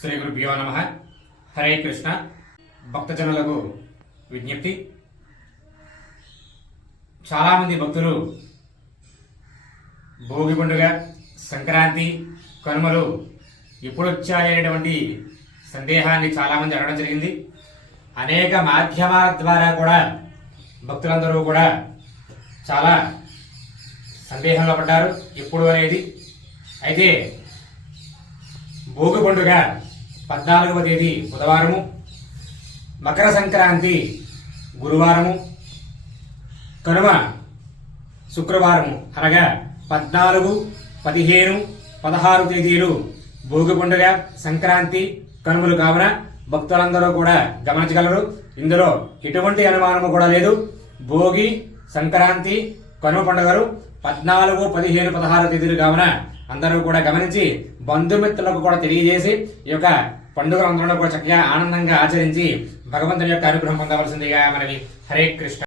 శ్రీ గురుభ్యో నమః. హరే కృష్ణ. భక్తజనులకు విజ్ఞప్తి. చాలామంది భక్తులు భోగి పండుగ, సంక్రాంతి, కనుమలు ఎప్పుడు వచ్చాయనేటువంటి సందేహాన్ని చాలామంది అడగడం జరిగింది. అనేక మాధ్యమాల ద్వారా కూడా భక్తులందరూ కూడా చాలా సందేహంలో పడ్డారు ఎప్పుడు అనేది. అయితే భోగి పండుగ 14వ తేదీ బుధవారము, మకర సంక్రాంతి గురువారము, కనుమ శుక్రవారము అనగా 14, 15, 16 తేదీలు భోగి పండుగ, సంక్రాంతి, కనుమలు కావున భక్తులందరూ కూడా గమనించగలరు. ఇందులో ఎటువంటి అనుమానము కూడా లేదు. భోగి, సంక్రాంతి, కనుమ పండుగలు 14, 15, 16 తేదీలు కావున అందరూ కూడా గమనించి బంధుమిత్రులకు కూడా తెలియజేసి ఈ యొక్క పండుగలందరూ కూడా చక్కగా ఆనందంగా ఆచరించి భగవంతుని యొక్క అనుగ్రహం పొందవలసిందిగా మనవి. హరే కృష్ణ.